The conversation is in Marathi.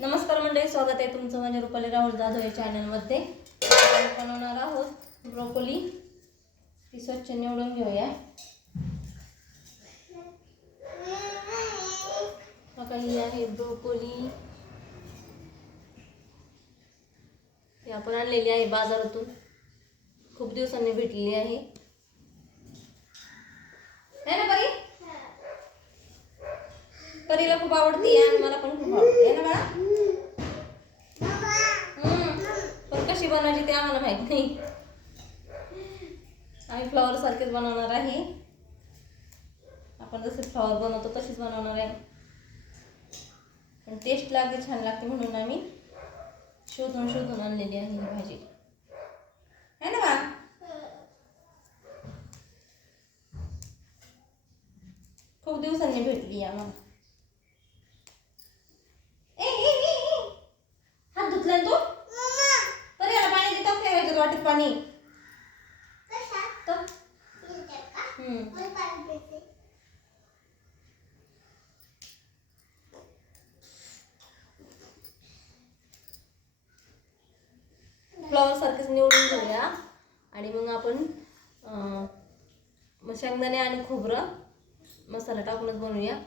नमस्कार मंडळी, स्वागत आहे तुमचं माझ्या रुपाली राहुल जाधव या चॅनलमध्ये. आपण बनवणार आहोत ब्रोकोली. ती स्वच्छ निवडून घेऊया. बघा, ही आहे ब्रोकोली. ती आपण आणलेली आहे बाजारातून, खूप दिवसांनी भेटलेली आहे. है ना परी? परीला खूप आवडते आणि मला पण खूप आवडते, है ना बाळा? पण कशी बनवायची ते आम्हाला माहित नाही. आम्ही फ्लॉवर सारखेच बनवणार आहे. आपण जसे फ्लॉवर बनवतो तशीच बनवणार आहे, पण टेस्ट लागते, छान लागते म्हणून आम्ही शोधून आणलेली आहे ही भाजी, है ना बाळा? खूप दिवसांनी भेटली आम्हाला. हात धुतला तू? तरी याला पाणी देतात काय ह्याच्यात वाटीत पाणी? फ्लॉवर सारखेच निवडून घेऊया आणि मग आपण शेंगदाणे आणि खोबरं मसाला टाकूनच बनवूया.